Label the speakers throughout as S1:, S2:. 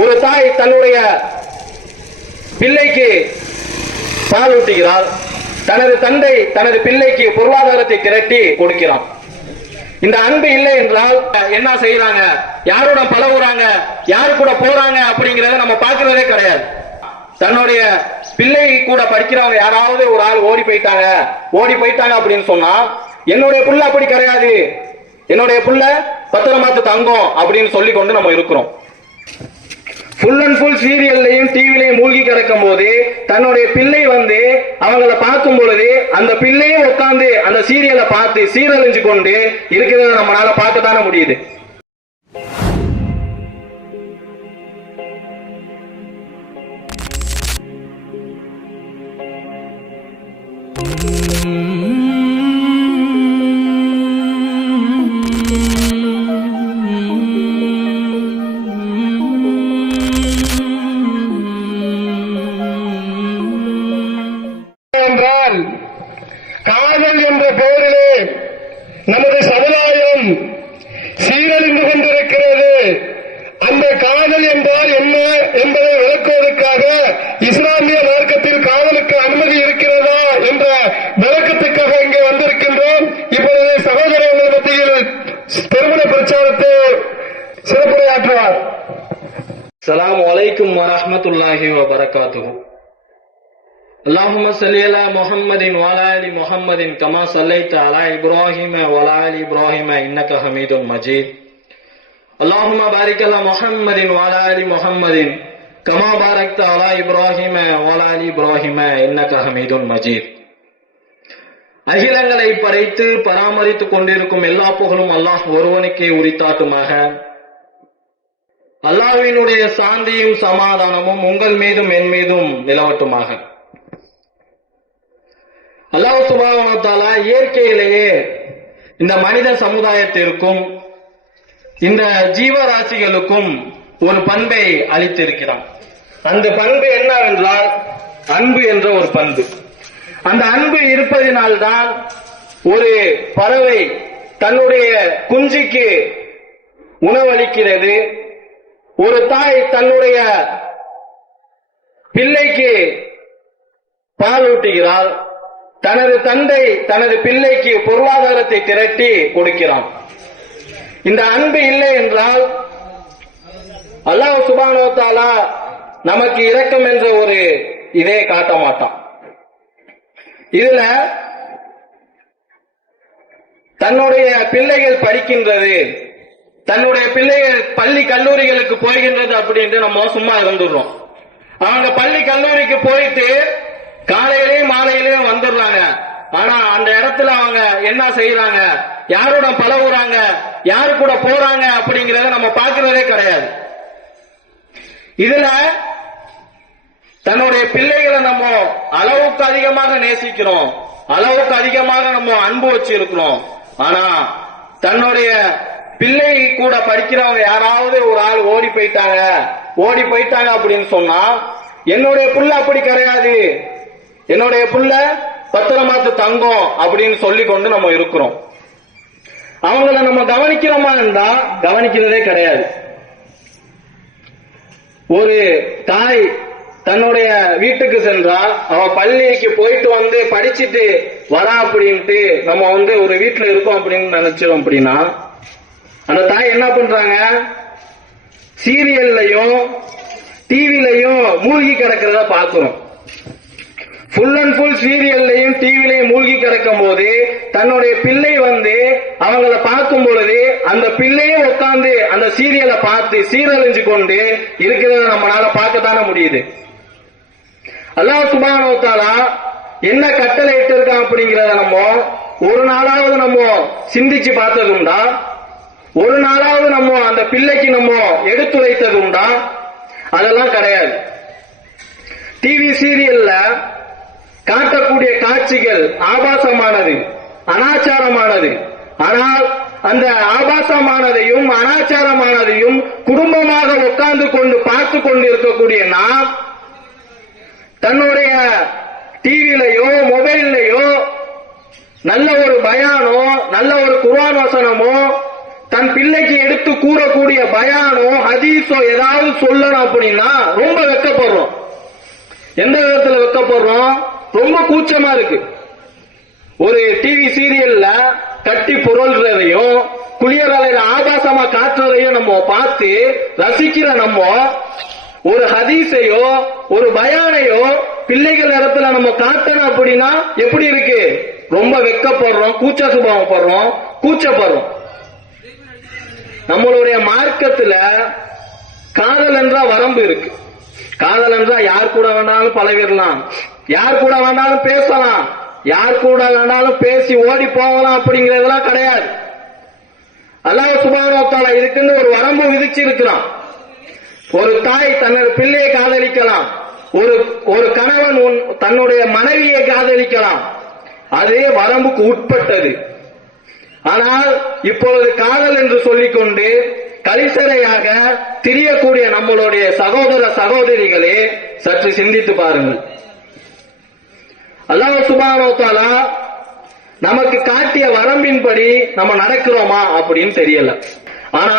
S1: ஒரு தாய் தன்னுடைய பிள்ளைக்கு பால் ஊட்டுகிறாள். தனது தந்தை தனது பிள்ளைக்கு பொருளாதாரத்தை திரட்டி கொடுக்கிறான். இந்த அன்பு இல்லை என்றால் என்ன செய்யறாங்க யாரோட பழகுறாங்க? யாரு கூட போறாங்க அப்படிங்கறத நம்ம பார்க்கிறதே கிடையாது. தன்னுடைய பிள்ளை கூட படிக்கிறவங்க யாராவது ஒரு ஆள் ஓடி போயிட்டாங்க. ஓடி போயிட்டாங்க அப்படின்னு சொன்னா என்னுடைய புள்ள அப்படி கிடையாது. என்னுடைய புள்ள பத்திரமாத்து தங்கம் அப்படின்னு சொல்லி கொண்டு நம்ம இருக்கிறோம். ஃபுல் அண்ட் ஃபுல் சீரியல்லையும் டிவிலையும் மூழ்கி கிடக்கும் போது தன்னுடைய பிள்ளை வந்து அவங்கள பார்க்கும் பொழுது அந்த பிள்ளையும் உட்காந்து அந்த சீரியலை பார்த்து சீரழிஞ்சு கொண்டு இருக்கிறத நம்மளால பார்க்கத்தானே முடியுது? عليكم ورحمة الله وبركاته اللهم صل على محمد وعلى ال محمد كما صليت على ابراهيم وعلى ال ابراهيم انك حميد مجيد اللهم بارك على محمد وعلى ال محمد كما باركت على ابراهيم وعلى ال ابراهيم انك حميد مجيد அகிலங்களை படைத்து பராமரித்துக் கொண்டிருக்கும் எல்லா புகழும் அல்லாஹ் ஒருவனுக்கே உரித்தாட்டுமாக அல்லாஹ்வினுடைய சாந்தியும் சமாதானமும் உங்கள் மீதும் என் மீதும் நிலவட்டுமாக. அல்லாஹ் சுபாவனத்தாலா இயற்கையிலேயே இந்த மனித சமுதாயத்திற்கும் இந்த ஜீவராசிகளுக்கும் ஒரு பண்பை அளித்திருக்கிறான். அந்த பண்பு என்னவென்றால் அன்பு என்ற ஒரு பண்பு. அந்த அன்பு இருப்பதினால்தான் ஒரு பறவை தன்னுடைய குஞ்சுக்கு உணவளிக்கிறது ஒரு தாய் தன்னுடைய பிள்ளைக்கு பால் ஊட்டுகிறாள். தனது தந்தை தனது பிள்ளைக்கு பொருளாதாரத்தை திரட்டி கொடுக்கிறான். இந்த அன்பு இல்லை என்றால் அல்லாஹ் சுபானோ தாலா நமக்கு இரக்கம் என்ற ஒரு இதே காட்ட மாட்டான். இதுல தன்னுடைய பிள்ளைகள் படிக்கின்றது தன்னுடைய பிள்ளைகள் பள்ளி கல்லூரிகளுக்கு போகின்றது அப்படின்ட்டு நம்ம சும்மா இருந்துடுறோம். அவங்க பள்ளி கல்லூரிக்கு போயிட்டு காலையிலயும் மாலையிலயும் வந்துடுறாங்க. ஆனா அந்த இடத்துல அவங்க என்ன செய்யறாங்க யாரோட பழகுறாங்க? யாரு கூட போறாங்க அப்படிங்கறத நம்ம பார்க்கிறதே கிடையாது. இதுல தன்னுடைய பிள்ளைகளை நம்ம அளவுக்கு அதிகமாக நேசிக்கிறோம். அளவுக்கு அதிகமாக நம்ம அன்பு வச்சிருக்கிறோம். ஆனா தன்னுடைய பிள்ளை கூட படிக்கிறவங்க யாராவது ஒரு ஆள் ஓடி போயிட்டாங்க. ஓடி போயிட்டாங்க அப்படின்னு சொன்னா என்னுடைய புள்ள அப்படி கிடையாது. என்னுடைய புள்ள பத்திரமாத்து தங்கம் அப்படின்னு சொல்லி கொண்டு நம்ம இருக்கிறோம். அவங்கள நம்ம கவனிக்கிறோமா இருந்தா கவனிக்கிறதே கிடையாது. ஒரு தாய் தன்னுடைய வீட்டுக்கு சென்றா அவ பள்ளிக்கு போயிட்டு வந்து படிச்சுட்டு வரா அப்படின்ட்டு நம்ம வந்து ஒரு வீட்டுல இருக்கோம் அப்படின்னு நினைச்சோம் அப்படின்னா அந்த தாய் என்ன பண்றாங்க? சீரியல்லையும் டிவிலையும் மூழ்கி கிடக்கிறத பாக்குறோம் ஃபுல் அண்ட் ஃபுல் சீரியல்லையும் டிவிலையும் மூழ்கி கிடக்கும் போது தன்னுடைய பிள்ளை வந்து அவங்கள பார்க்கும் பொழுது அந்த பிள்ளையும் உட்காந்து அந்த சீரியலை பார்த்து சீரழிஞ்சு கொண்டு இருக்கிறத நம்மளால பார்க்கத்தானே முடியுது. அல்லாஹ் சுபானோத்தாலா என்ன கட்டளை இட்டு இருக்கான் அப்படிங்கறத நம்ம ஒரு நாளாவது நம்ம சிந்திச்சு பார்த்ததுண்டா. ஒரு நாளாவது நம்ம அந்த பிள்ளைக்கு நம்ம எடுத்துரைத்தது உண்டா அதெல்லாம் கிடையாது. டிவி சீரியல்ல காட்டக்கூடிய காட்சிகள் ஆபாசமானது அனாச்சாரமானது. ஆனால் அந்த ஆபாசமானதையும் அனாச்சாரமானதையும் குடும்பமாக உட்கார்ந்து கொண்டு பார்த்து கொண்டு இருக்கக்கூடிய நாம் தன்னுடைய டிவிலையோ மொபைல்லையோ நல்ல ஒரு பயானோ நல்ல ஒரு குர்ஆன் வசனமோ தன் பிள்ளைக்கு எடுத்து கூறக்கூடிய பயானோ ஹதீஸோ ஏதாவது சொல்லணும் அப்படின்னா ரொம்ப வெக்கப்படுறோம். எந்த விதத்துல வெக்கப்படுறோம்? ரொம்ப கூச்சமா இருக்கு. ஒரு டிவி சீரியல்ல கட்டி புரள்றதையும் குளியரலையில ஆபாசமா காட்டுறதையும் நம்ம பார்த்து ரசிக்கிற நம்ம ஒரு ஹதீஸையோ ஒரு பயானையோ பிள்ளைகள் இடத்துல நம்ம காட்டணும் அப்படின்னா எப்படி இருக்கு? ரொம்ப வெக்கப்படுறோம் கூச்ச சுபாவப்படுறோம் கூச்சப்படுறோம். நம்மளுடைய மார்க்கத்துல காதல் என்றா வரம்பு இருக்கு. காதல் என்றா யார் கூட வேணாலும் பழகிடலாம். யார் கூட வேணாலும் பேசலாம். யார் கூட வேணாலும் பேசி ஓடி போகலாம் அப்படிங்கறதெல்லாம் கிடையாது. அல்லாஹ் சுபானோத்தால இதுக்குன்னு ஒரு வரம்பு விதிச்சிருக்கிறான். ஒரு தாய் தன்னோட பிள்ளையை காதலிக்கலாம். ஒரு ஒரு கணவன் தன்னுடைய மனைவியை காதலிக்கலாம். அதே வரம்புக்கு உட்பட்டது. ஆனால் இப்பொழுது காதல் என்று சொல்லிக்கொண்டு கலிசரையாக திரியக்கூடிய நம்மளுடைய சகோதர சகோதரிகளே சற்று சிந்தித்து பாருங்கள். அல்லாஹ் சுபானோத்தாலா நமக்கு காட்டிய வரம்பின்படி நம்ம நடக்கிறோமா அப்படின்னு தெரியல. ஆனா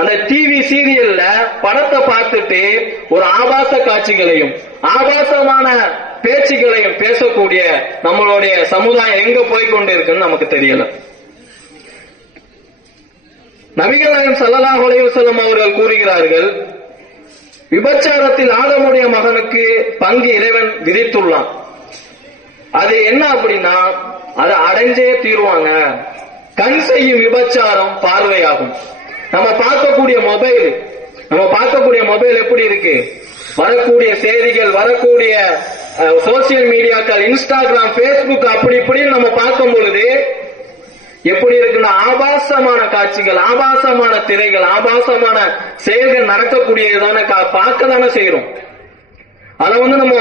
S1: அந்த டிவி சீரியல்ல படத்தை பார்த்துட்டு ஒரு ஆபாச காட்சிகளையும் ஆபாசமான பேச்சுகளையும் பேசக்கூடிய நம்மளுடைய சமுதாயம் எங்க போய் கொண்டு இருக்குன்னு நமக்கு தெரியல. நபிகள் சல்லலா ஸல்லல்லாஹு அலைஹி அவர்கள் கூறுகிறார்கள் விபச்சாரத்தில் ஆதமுடைய மகனுக்கு பங்கு இறைவன் விதித்துள்ளான். அது என்ன அப்படின்னா அதை அடைஞ்சே தீருவாங்க. கண் செய்யும் விபச்சாரம் பார்வையாகும். நம்ம பார்க்கக்கூடிய மொபைல் நம்ம பார்க்கக்கூடிய மொபைல் எப்படி இருக்கு? வரக்கூடிய செய்திகள் வரக்கூடிய சோசியல் மீடியாக்கள் இன்ஸ்டாகிராம் ஃபேஸ்புக் அப்படி இப்படின்னு நம்ம பார்க்கும் பொழுது எப்படி இருக்குன்னா ஆபாசமான காட்சிகள் ஆபாசமான திரைகள் ஆபாசமான செயல்கள் நடக்கக்கூடியதான பார்க்க தானே செய்யறோம் அதை வந்து நம்ம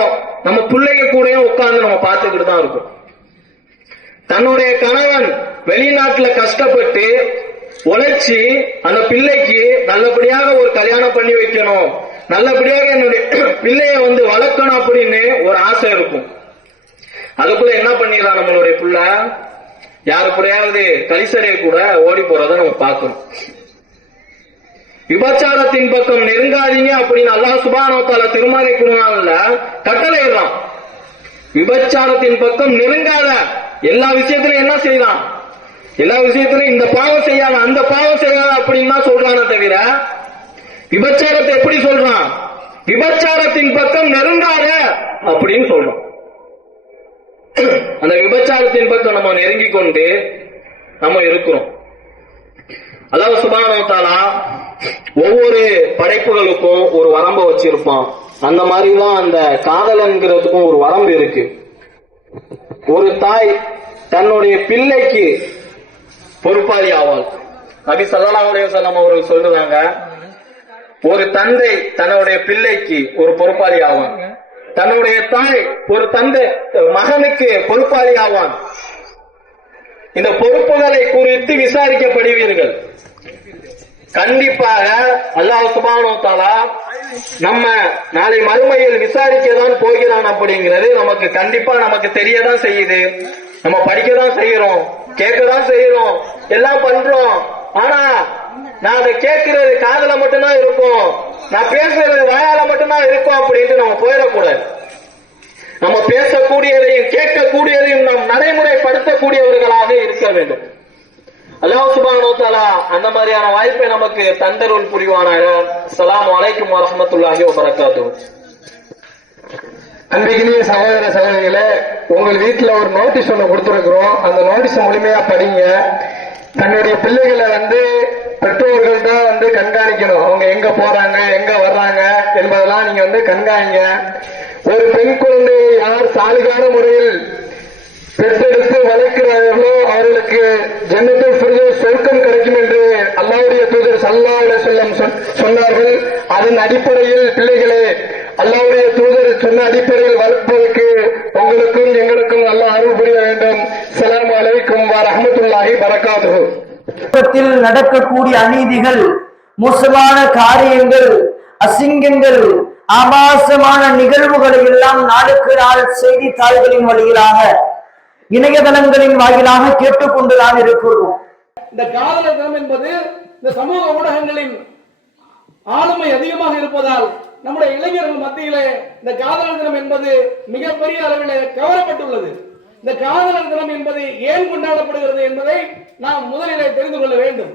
S1: நம்ம பிள்ளைங்க கூடயே உட்கார்ந்து நம்ம பார்த்துக்கிட்டு தான் இருக்கோம். தன்னுடைய கணவன் வெளிநாட்டுல கஷ்டப்பட்டு உழைச்சி அந்த பிள்ளைக்கு நல்லபடியாக ஒரு கல்யாணம் பண்ணி வைக்கணும் நல்லபடியாக என்னுடைய பிள்ளைய வந்து வளர்க்கணும் அப்படின்னு ஒரு ஆசை இருக்கும். அதுக்குள்ள என்ன பண்ணிடலாம் நம்மளுடைய பிள்ளை? யாரு கூடயாவது கூட ஓடி போறத நம்ம பார்க்கணும். விபச்சாரத்தின் பக்கம் நெருங்காதீங்க அப்படின்னு அல்லாஹ் சுபானோத்தால திருமலை குருநாள்ல கட்டளையிடலாம் விபச்சாரத்தின் பக்கம் நெருங்காத எல்லா விஷயத்திலும் என்ன செய்யலாம் எல்லா விஷயத்திலும் இந்த பாவம் செய்யாத அந்த பாவம் செய்யாத அப்படின்னு தான் சொல்றானே தவிர விபச்சாரத்தை எப்படி சொல்றான்? விபச்சாரத்தின் பக்கம் நெருங்காத அப்படின்னு சொல்றான். அந்த விபச்சாரத்தின் பக்கம் நம்ம நெருங்கி கொண்டு நம்ம இருக்கிறோம். அதாவது சுபானவத்தாலா ஒவ்வொரு படைப்புகளுக்கும் ஒரு வரம்பை வச்சிருப்பான். அந்த மாதிரிதான் அந்த காதலன்கிறதுக்கும் ஒரு வரம்பு இருக்கு. ஒரு தாய் தன்னுடைய பிள்ளைக்கு பொறுப்பாளி ஆவாள். நபி ஸல்லல்லாஹு அலைஹி அவர்கள் சொல்றாங்க ஒரு தந்தை தன்னுடைய பிள்ளைக்கு ஒரு பொறுப்பாளி ஆவான். தன்னுடைய தாய் ஒரு தந்தை மகனுக்கு பொறுப்பாளி ஆவான் இந்த பொறுப்புகளை குறித்து விசாரிக்கப்படுவீர்கள். கண்டிப்பாக அல்லாஹ் சுபானோ தாலா நம்ம நாளை மறுமையில் விசாரிக்க தான் போகிறான் அப்படிங்கிறது நமக்கு கண்டிப்பா நமக்கு தெரியதான் செய்யுது. நம்ம படிக்க தான் செய்யறோம் கேட்க தான் செய்யறோம் எல்லாம் பண்றோம். ஆனா நான் அதை கேட்கறது காதல மட்டும்தான் இருக்கும். நான் பேசுறது வாயால மட்டும்தான் இருக்கும் அப்படின்ட்டு நம்ம போயிடக்கூடாது. நம்ம பேசக்கூடியதையும் கேட்கக்கூடியதையும் நாம் நடைமுறைப்படுத்தக்கூடியவர்களாக இருக்க வேண்டும். அல்லாஹ் சுபானோத்தாலா அந்த மாதிரியான வாய்ப்பை நமக்கு தந்தருள் புரிவானாக. சலாம் அலைக்கும் வரஹ்மத்துல்லாஹி வபரகாத்துஹு.
S2: அன்பிக்கினிய சகோதர சகோதரிகளே உங்கள் வீட்டுல ஒரு நோட்டீஸ் ஒண்ணு கொடுத்துருக்கிறோம். அந்த நோட்டீஸ் முழுமையா படிங்க. தன்னுடைய பிள்ளைகளை வந்து பெற்றோர்கள் வந்து கண்காணிக்கணும். அவங்க எங்க போறாங்க எங்க வர்றாங்க என்பதெல்லாம் நீங்க வந்து கண்காணிங்க. ஒரு பெண் குழந்தையை யார் சாலிகான முறையில் பெற்றெடுத்து வளர்க்கிறார்களோ அவர்களுக்கு ஜன்னத்தில் ஃபிர்தௌஸ் சொர்க்கம் கிடைக்கும் என்று அல்லாவுடைய தூதர் ஸல்லல்லாஹு அலைஹி சொன்னார்கள். அதன் அடிப்படையில் பிள்ளைகளே அல்லாவுடைய தூதர் சொன்ன அடிப்படையில் வளர்ப்பதற்கு உங்களுக்கும் எங்களுக்கும் அல்லாஹ் அருள் புரிய வேண்டும். ஸலாமு அலைக்கும் வ ரஹ்மத்துல்லாஹி பரக்காத்துஹு
S3: குடும்பத்தில் நடக்கக்கூடிய அநீதிகள் மோசமான காரியங்கள் அசிங்கங்கள் ஆபாசமான நிகழ்வுகளை எல்லாம் நாளுக்கு நாள் செய்தித்தாள்களின் வழியிலாக இணையதளங்களின் வாயிலாக கேட்டுக்கொண்டுதான் இருக்கிறோம்.
S4: இந்த காதல தினம் என்பது இந்த சமூக ஊடகங்களின் ஆளுமை அதிகமாக இருப்பதால் நம்முடைய இளைஞர்கள் மத்தியிலே இந்த காதல தினம் என்பது மிகப்பெரிய அளவில் கவரப்பட்டுள்ளது. இந்த காதலர் தினம் என்பது ஏன் கொண்டாடப்படுகிறது என்பதை நாம் முதலிலே தெரிந்து கொள்ள வேண்டும்.